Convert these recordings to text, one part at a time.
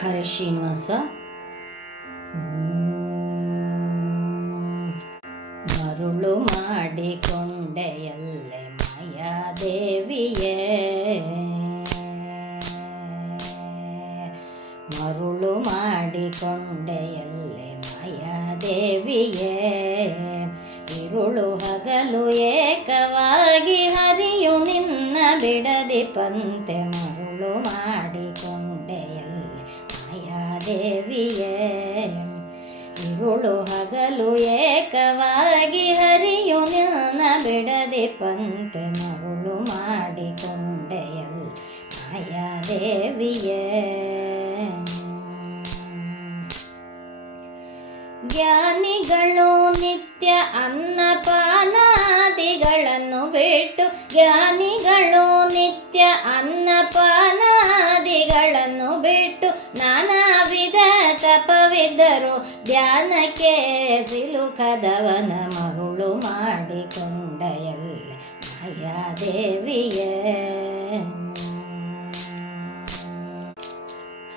ಹರೇ ಶ್ರೀನಿವಾಸ. ಮರುಳು ಮಾಡಿಕೊಂಡೆಯಲ್ಲೆ ಮಾಯಾದೇವಿಯೇ, ಮರುಳು ಮಾಡಿಕೊಂಡೆಯಲ್ಲೆ ಮಾಯಾದೇವಿಯೇ, ಇರುಳು ಹಗಲು ಏಕವಾಗಿ ಹರಿಯು ನಿನ್ನ ಬಿಡದಿ ಪಂತೆ, ಮರುಳು ಮಾಡಿಕೊಂಡೆಯಲ್ಲೆ ಮಾಯಾದೇವಿಯೇ, ಇರುಳು ಹಗಲು ಏಕವಾಗಿ ಹರಿಯು ನಿನ್ನ ಬಿಡದಿ ಪಂತೆ, ಮರುಳು ಮಾಡಿಕೊಂಡೆಯಲ್ಲೆ ಮಾಯಾದೇವಿಯೇ. ಜ್ಞಾನಿಗಳು ನಿತ್ಯ ಅನ್ನಪಾನಾದಿಗಳನ್ನು ಬಿಟ್ಟು, ಜ್ಞಾನಿಗಳು ನಿತ್ಯ ಅನ್ನಪಾನಾದಿಗಳನ್ನು ಬಿಟ್ಟು, ನಾನಾ ವಿಧ ತಪವಿದ್ದರು ಧ್ಯಾನಕ್ಕೆ ಸಿಲುಕದವನ, ಮರುಳು ಮಾಡಿಕೊಂಡೆಯಲ್ಲೆ ಮಾಯಾದೇವಿಯೇ.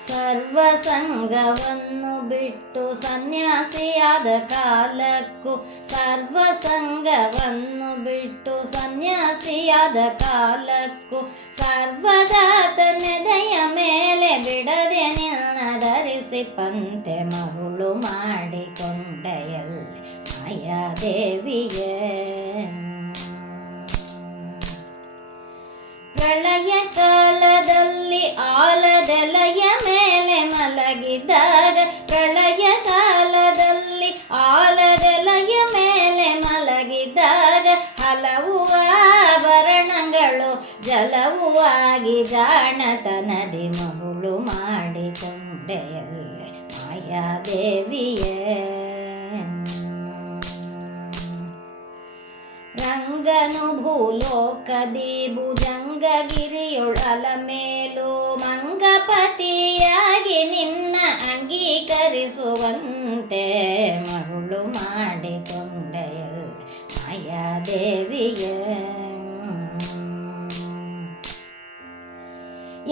ಸರ್ವಸಂಗವನ್ನು ಬಿಟ್ಟು ಸನ್ಯಾಸಿಯಾದ ಕಾಲಕ್ಕೂ, ಸರ್ವಸಂಗವನ್ನು ಬಿಟ್ಟು ಸನ್ಯಾಸಿಯಾದ ಕಾಲಕ್ಕೂ, ಸರ್ವದಾತ ನೆದೆಯ ಮೇಲೆ ಬಿಡದೆ ನಿನ್ನ ಧರಿಸಿ ಪಂತೆ, ಮರುಳು ಮಾಡಿಕೊಂಡೆಯಲ್ಲೆ ಮಾಯಾದೇವಿಯೇ. ಪ್ರಳಯ ಕಾಲದಲ್ಲಿ ಆಲದೆಲೆಯ ಮೇಲೆ ಮಲಗಿದಾಗ, ಪ್ರಳಯ ಕಾಲದಲ್ಲಿ ಆಲದೆಲೆಯ ಮೇಲೆ ಮಲಗಿದಾಗ, ಹಲವು ಆಭರಣಗಳು ಜಲವುವಾಗಿ ಜಾಣತನದಿ ಮರುಳು ಮಾಡಿಕೊಂಡೆಯಲ್ಲೆ ಮಾಯಾದೇವಿಯೇ. ರಂಗನು ಭೂಲೋಕದಿ ಭುಜಂಗಗಿರಿಯೊಳಲ ಮೇಲು ಮಂಗಪತಿಯಾಗಿ ನಿನ್ನ ಅಂಗೀಕರಿಸುವಂತೆ, ಮರುಳು ಮಾಡಿಕೊಂಡೆಯಲ್ಲೆ ಮಾಯಾದೇವಿಯೇ.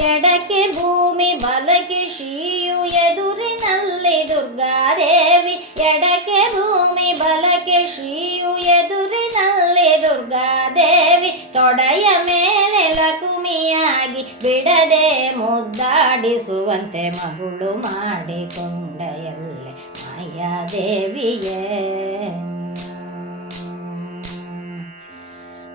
ಎಡಕ್ಕೆ ಭೂಮಿ ಬಲಕ್ಕೆ ಶ್ರೀಯು ಎದುರಿನಲ್ಲಿ ದುರ್ಗಾದೇವಿ, ಎಡಕ್ಕೆ ಭೂಮಿ ಬಲಕ್ಕೆ ಶ್ರೀಯು ಎದುರಿನಲ್ಲಿ ದುರ್ಗಾದೇವಿ, ತೊಡೆಯ ಮೇಲೆ ಲಕುಮಿಯಾಗಿ ಬಿಡದೆ ಮುದ್ದಾಡಿಸುವಂತೆ, ಮರುಳು ಮಾಡಿಕೊಂಡೆಯಲ್ಲೆ ಮಾಯಾದೇವಿಯೇ.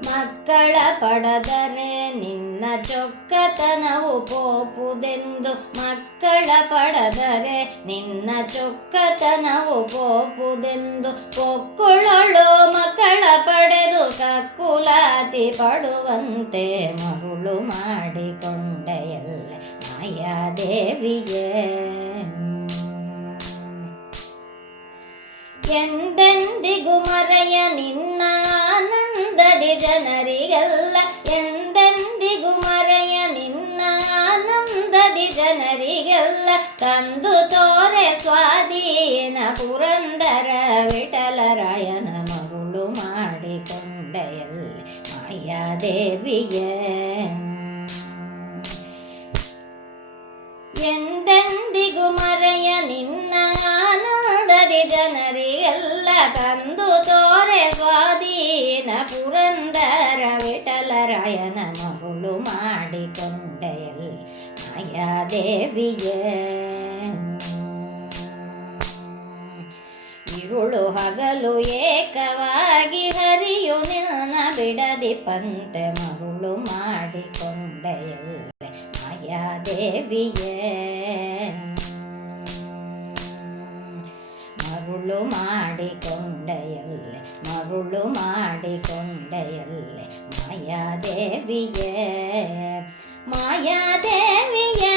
ಮಕ್ಕಳ ಪಡೆದರೆ ನಿನ್ನ ಚೊಕ್ಕತನವು ಪೋಪುದೆಂದು, ಮಕ್ಕಳ ಪಡೆದರೆ ನಿನ್ನ ಚೊಕ್ಕತನವು ಪೋಪುದೆಂದು, ಕೊಕ್ಕುಳೊಳು ಮಕ್ಕಳ ಪಡೆದು ಕಕ್ಕುಲಾತಿ ಪಡುವಂತೆ, ಮರುಳು ಮಾಡಿಕೊಂಡೆಯಲ್ಲೆ ಮಾಯಾದೇವಿಯೇ. ಎಂದೆಂದಿಗೂ ಮರೆಯ ನಿನ್ನ ಆನಂದದಿ ಜನರಿಗೆಲ್ಲ, ಎಂದೆಂದಿಗೂ ಮರೆಯ ನಿನ್ನ ಆನಂದದಿ ಜನರಿಗೆಲ್ಲ, ತಂದು ತೋರೆ ಸ್ವಾಧೀನ ಪುರಂದರ ವಿಠಲರಾಯನ, ಮರುಳು ಮಾಡಿಕೊಂಡೆಯಲ್ಲೆ ಮಾಯಾದೇವಿಯೇ. ಎಂದೆಂದಿಗೂ ಮರೆಯ ನಿನ್ನ ಆನಂದದಿ ಜನರಿಗೆಲ್ಲ, ತಂದು ತೋರೆ ಸ್ವಾಧೀನ ಪುರಂದರ ವಿಠಲರಾಯನ, ಮರುಳು ಮಾಡಿಕೊಂಡೆಯಲ್ಲೆ ಮಾಯಾದೇವಿಯೇ. ಇರುಳು ಹಗಲು ಏಕವಾಗಿ ಹರಿಯು ನಿನ್ನ ಬಿಡದಿ ಪಂತೆ, ಮರುಳು ಮಾಡಿಕೊಂಡೆಯಲ್ಲೆ ಮಾಯಾದೇವಿಯೇ. ಮರುಳು ಮಾಡಿಕೊಂಡೆಯಲ್ಲೆ, ಮರುಳು ಮಾಡಿಕೊಂಡೆಯಲ್ಲೆ ಮಾಯಾದೇವಿಯೇ, ಮಾಯಾದೇವಿಯೇ.